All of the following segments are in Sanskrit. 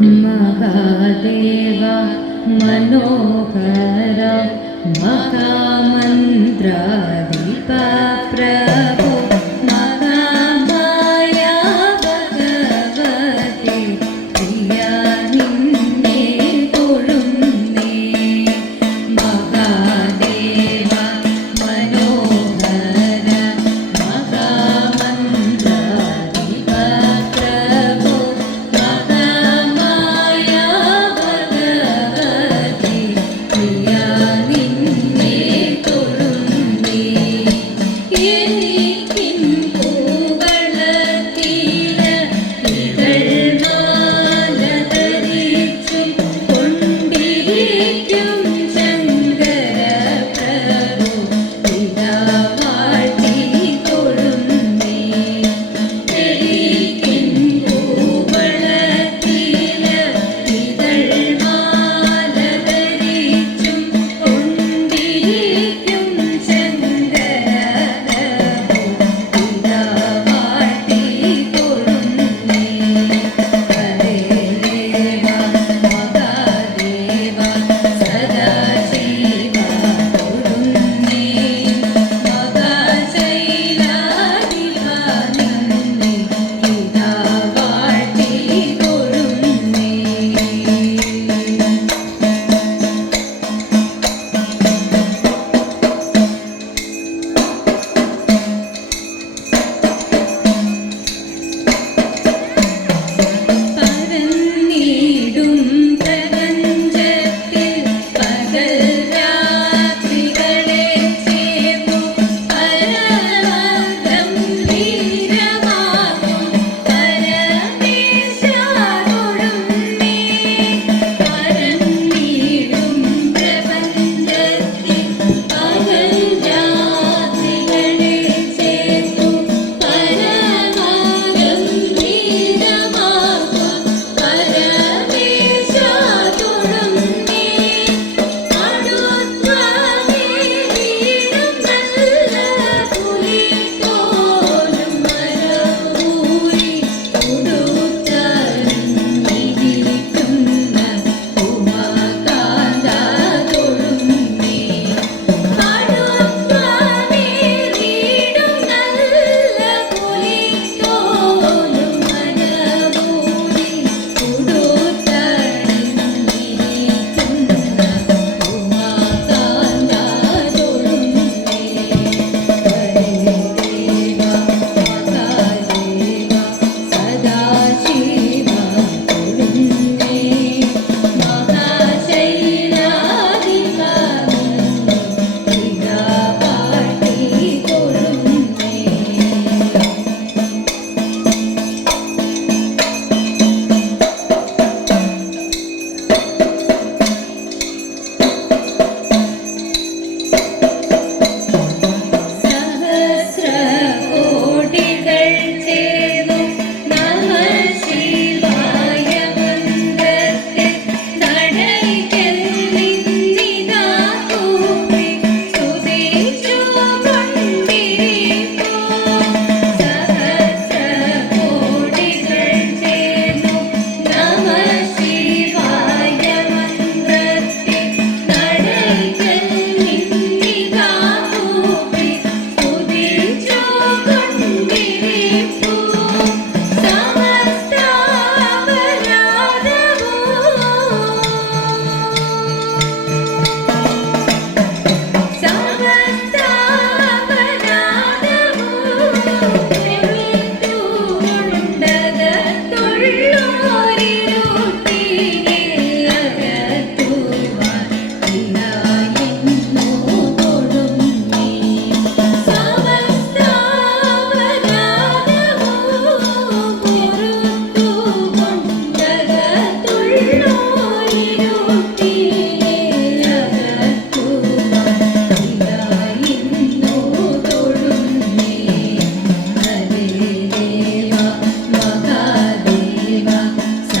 महादेव मनोहर महामन्त्राधिपप्रभो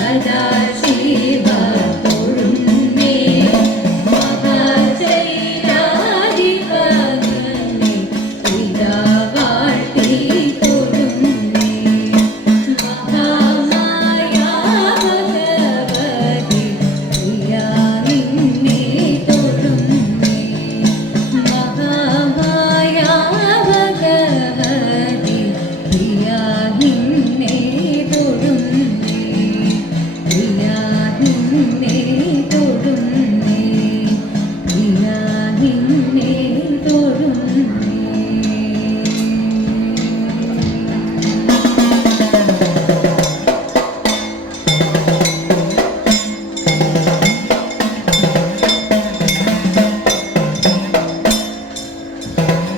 kadar